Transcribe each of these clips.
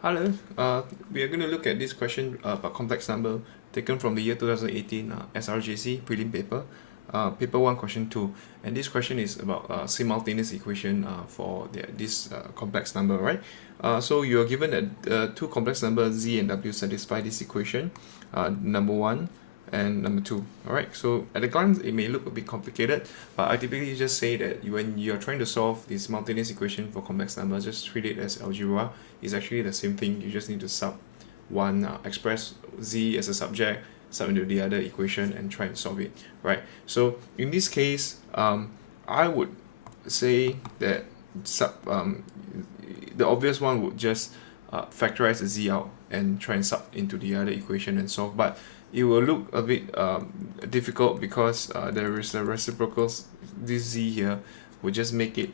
Hello, we are going to look at this question about complex number taken from the year 2018 SRJC prelim paper, paper 1 question 2, and this question is about simultaneous equation for this complex number, right? So you are given that two complex numbers z and w satisfy this equation, number 1 and number 2. Alright, so at a glance it may look a bit complicated, but I typically just say that when you're trying to solve the simultaneous equation for complex numbers, just treat it as algebra. It's actually the same thing. You just need to express z as a subject, sub into the other equation and try and solve it, right? So in this case, I would say that the obvious one would just factorize the z out and try and sub into the other equation and solve, but it will look a bit difficult because there is a reciprocal. This z here would just make it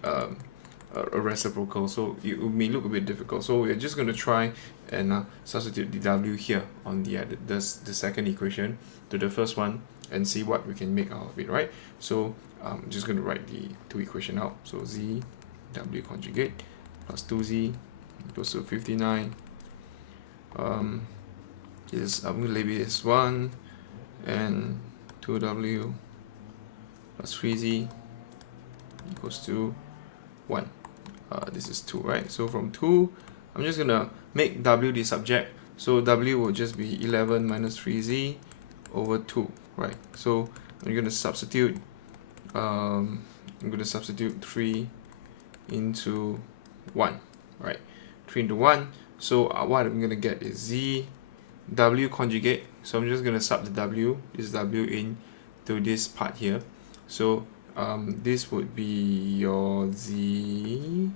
a reciprocal, so it may look a bit difficult. So we're just going to try and substitute the w here on the second equation to the first one and see what we can make out of it, right? So I'm just going to write the two equation out. So z w conjugate plus 2z equals to 59. I'm going to label it as 1, and 2w plus 3z equals to 1. This is 2, right? So from 2, I'm just going to make w the subject. So w will just be 11 minus 3z over 2, right? So I'm going to substitute 3 into 1, right? 3 into 1. So what I'm going to get is z w conjugate. So I'm just going to sub the this w into this part here. So this would be your z,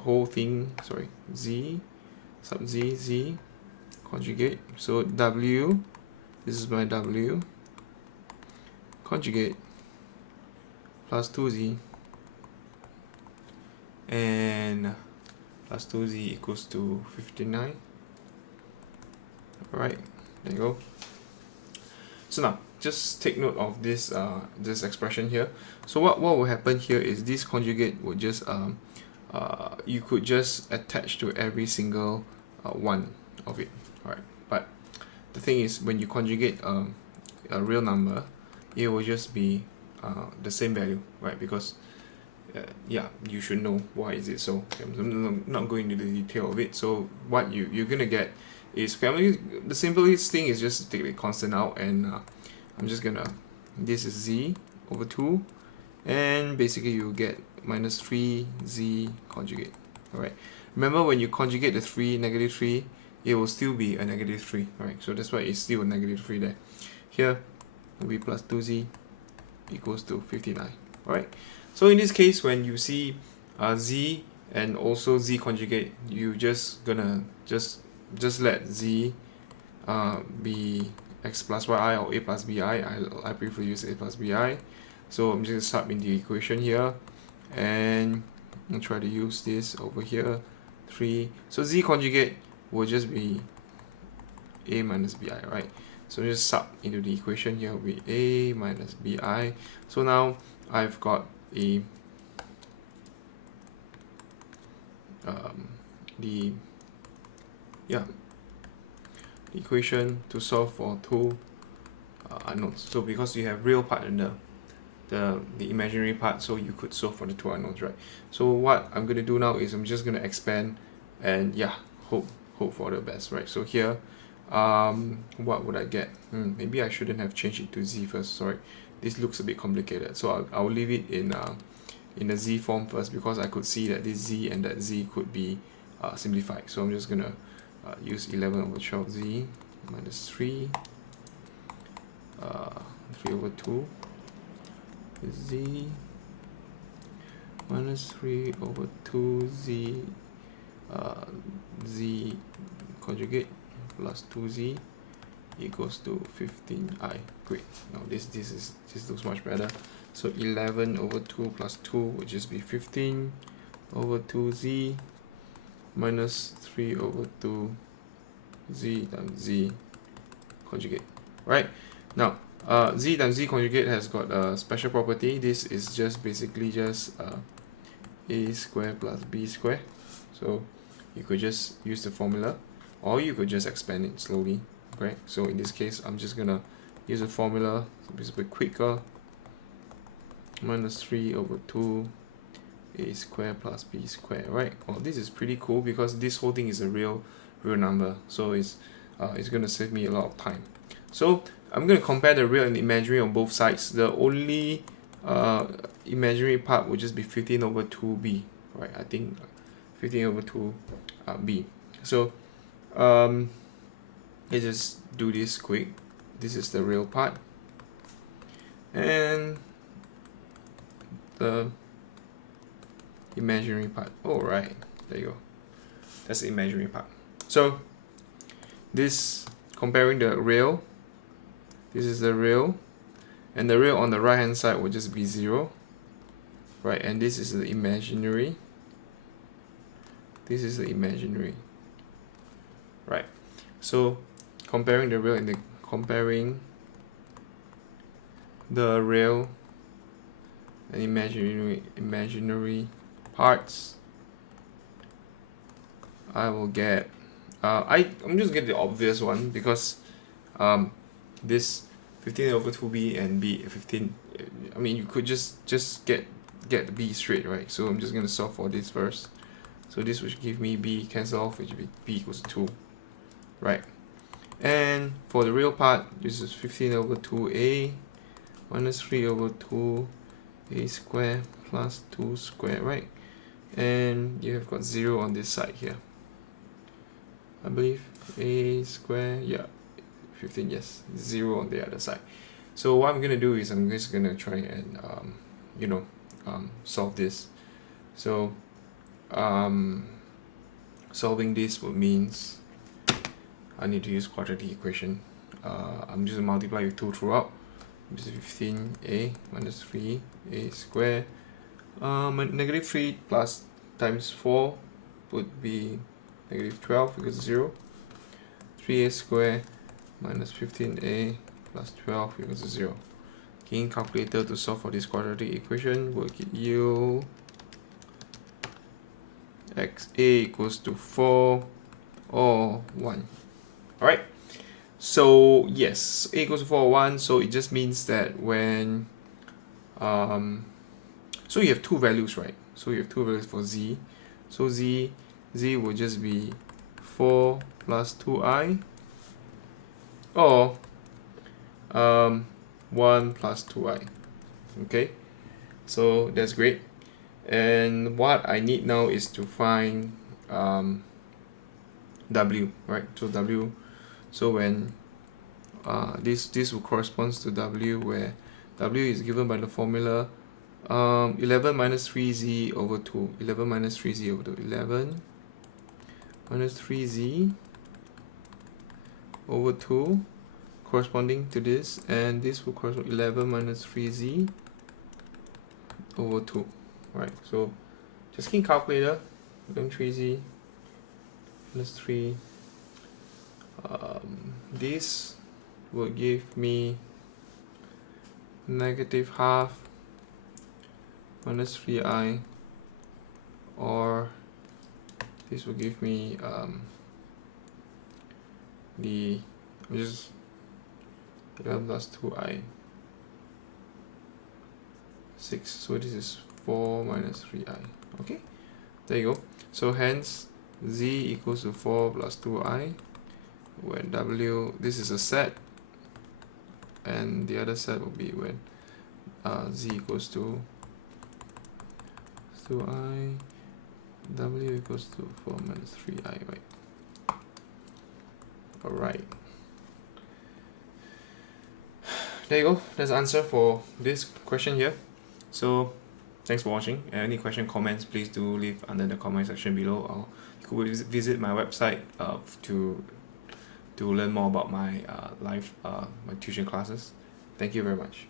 whole thing, sorry, z, sub z conjugate. So w, this is my w, conjugate, plus 2z, and plus 2z equals to 59. Alright, there you go. So now, just take note of this this expression here. So what will happen here is this conjugate would just you could just attach to every single one of it. Alright, but the thing is, when you conjugate a real number, it will just be the same value, right? Because yeah, you should know why is it so. I'm not going into the detail of it. So what you're gonna get is family. The simplest thing is just take the constant out, and I'm just gonna, this is z over 2, and basically you get minus 3z conjugate. Alright, remember when you conjugate the 3, negative 3, it will still be a negative 3, right? So that's why it's still a negative 3 there. Here it will be plus 2z equals to 59. Alright, so in this case, when you see z and also z conjugate, you just gonna just let z be x plus yi or a plus bi. I prefer to use a plus bi. So I'm just going to sub in the equation here, and I'll try to use this over here, 3. So z conjugate will just be a minus bi, right? So just sub into the equation here with a minus bi. So now I've got a the equation to solve for two unknowns. So because you have real part and the imaginary part, so you could solve for the two unknowns, right? So what I'm going to do now is I'm just going to expand and hope for the best, right? So here, what would I get? Maybe I shouldn't have changed it to z first. Sorry, this looks a bit complicated. So I'll leave it in the z form first, because I could see that this z and that z could be simplified. So I'm just gonna use 11 over 12z minus 3 over 2 z minus 3 over 2z z conjugate plus 2z equals to 15i. Great. Now this looks much better. So 11 over 2 plus 2 would just be 15 over 2z minus 3 over 2 z times z conjugate. Right? Now z times z conjugate has got a special property. This is just basically just a square plus b square. So you could just use the formula, or you could just expand it slowly. Okay, so in this case, I'm just gonna use a formula, so it's a bit quicker. Minus 3 over 2 a squared plus b squared, right? Well, this is pretty cool because this whole thing is a real number, so it's gonna save me a lot of time. So I'm gonna compare the real and the imaginary on both sides. The only imaginary part would just be 15 over 2b, right? I think 15 over 2b. So let's just do this quick. This is the real part, and the imaginary part. All right, there you go. That's the imaginary part. So this, comparing the real, this is the real, and the real on the right hand side will just be 0, right? And this is the imaginary. This is the imaginary, right? So comparing the real and comparing the real and imaginary parts, I will get I'm just get the obvious one, because this 15 over 2b and b 15, I mean, you could just get b straight, right? So I'm just going to solve for this first. So this would give me b cancel off, which would be b equals 2, right? And for the real part, this is 15 over 2a minus 3 over 2a squared plus 2 squared, right? And you have got 0 on this side here, I believe. A squared, yeah, 15, yes, 0 on the other side. So what I'm gonna do is I'm just gonna try and solve this. So solving this would means I need to use quadratic equation. I'm just gonna multiply with 2 throughout. This is 15a minus 3a squared. Negative 3 plus times 4 would be negative 12 because 0. 3a squared minus 15a plus 12 equals 0. Keying calculator to solve for this quadratic equation will give you xa equals to 4 or 1. Alright, so yes, a equals to 4 or 1, so it just means that when so you have two values, right? So you have two values for z. So z will just be 4 plus 2i, or 1 plus 2i. Okay, so that's great. And what I need now is to find w, right? So w, so when this will corresponds to w, where w is given by the formula 11 minus 3z over 2. 11 minus 3z over 2. 11 minus 3z over 2 corresponding to this, and this will correspond 11 minus 3z over 2, right? So just key calculator, 11 3z plus 3, this will give me negative half minus 3i, or this will give me the just 11 plus 2i 6, so this is 4 minus 3i. Okay, there you go. So hence z equals to 4 plus 2i, when w, this is a set, and the other set will be when z equals to 2i, w equals to 4 minus 3i, right? Alright, there you go. That's the answer for this question here. So thanks for watching. Any question, comments, please do leave under the comment section below, or you could visit my website to learn more about my my tuition classes. Thank you very much.